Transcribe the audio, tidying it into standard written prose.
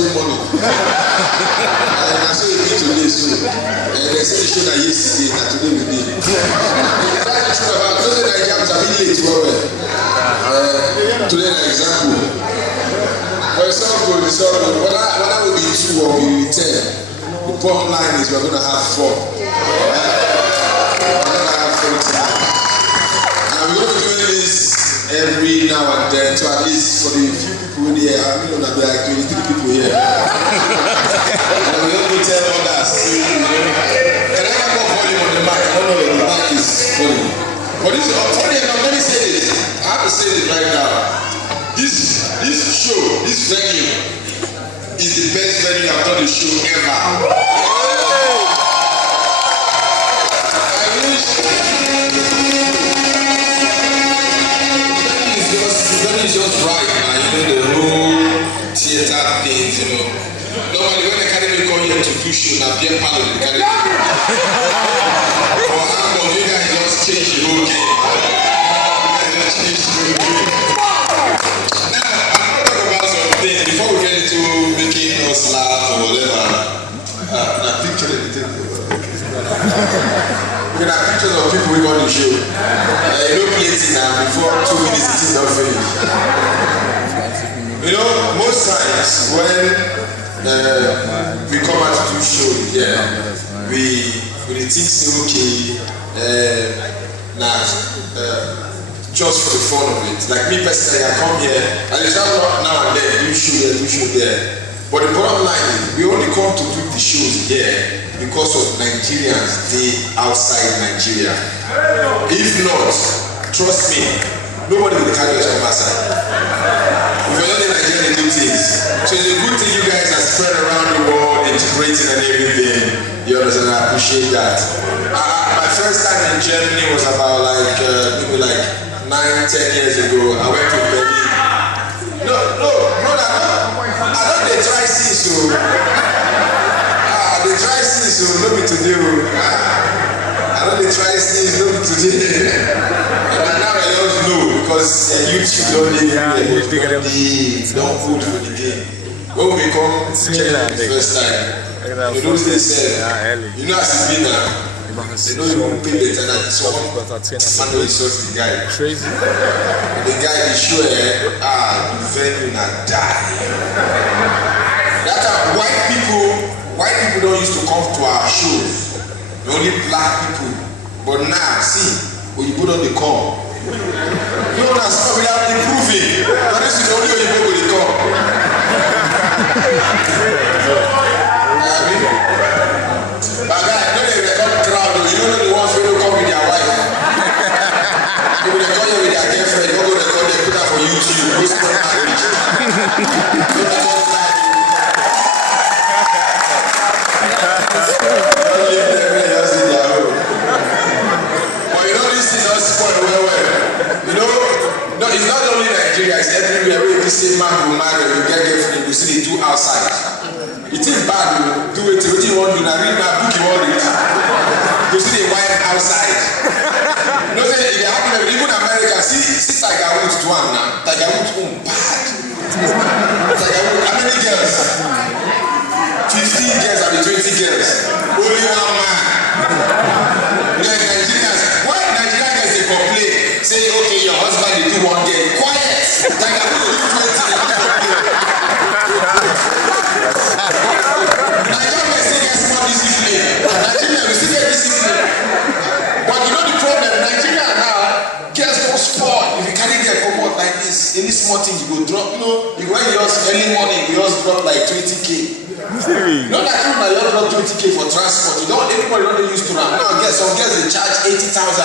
Thursday morning. And I saw it today, so they said the show that yesterday, that today we did. That's the truth about those Nigerians are being late. Today, an example. For example, whether will be 2 or will be 10. The bottom line is we're going to have 4. We're going to have 4 tonight. And we're going to be doing this every now and then, so at least for the few people in here, I mean, there are like 23 people here. And we're going to tell others. Can I have more volume on the mic? I don't know if the mic is volume. But this is funny enough, let me say this. I have to say this right now. This show, this venue, is the best venue I've done the show ever. I wish it's just right, man. The whole theater things, Normally, when the academy come here to do show, now beer parlor the academy. For how long you guys just change the whole game? Now, I'm going to talk about some things before we get into making us laugh or whatever. Now, picture the thing. We can have pictures of people we got on the show. Plenty now, before 2 minutes it is not finished. Most times when we come out to do shows, we think okay, just for the fun of it. Like me personally, I come here, and it's not now and then, do show there. But the bottom line is, we only come to do the shows here because of Nigerians stay outside Nigeria. If not, trust me, nobody will carry us from outside. If you're not in Nigeria, they do things. So it's a good thing you guys are spread around the world, integrating and everything. You understand? I appreciate that. My first time in Germany was about maybe 9-10 years ago. I went to Berlin. I don't they try things, so they try things, so no be today. I don't they try things, no be today. And now I just know because YouTube don't vote for the game. When we come to Germany the first time, those days said, as a winner, they don't even pay better than someone. Man is just the guy. Crazy. The guy is sure, the venue not die. That's how white people don't used to come to our shows. Only black people. But now, see, when you put on the come, you don't stop without improving. But this is the only way you go with the come. But guys, they record crowd, you don't know the ones who don't come with their wife. They will record you with their girlfriend, you go record them, put that for YouTube, go spread that. It's not only Nigeria, it's everywhere. Where you see man who marry, you get girlfriend, you see the two outside. It is bad, you do it, what you want to do, now read my book, you want it. You see the wife outside. It happen even in America, see Tiger Woods to one now. Tiger Woods bad. Tiger Woods, how many girls? 15 girls, I mean 20 girls. Only one man. Nigerians, why Nigerian girls they complain? Say, okay, your husband they do one girl. Quiet! Tiger Woods do 20. Nigerian girls still get small discipline. Nigerian will still get discipline. But you know the problem, Nigeria now, girls don't sport. If you carry their cohort like this, any small thing you go drop, you go in yours early morning, you just drop like 20K. Not like you now, you drop 20K for transport. Everybody don't used to run. Now, some girls they charge 80,000.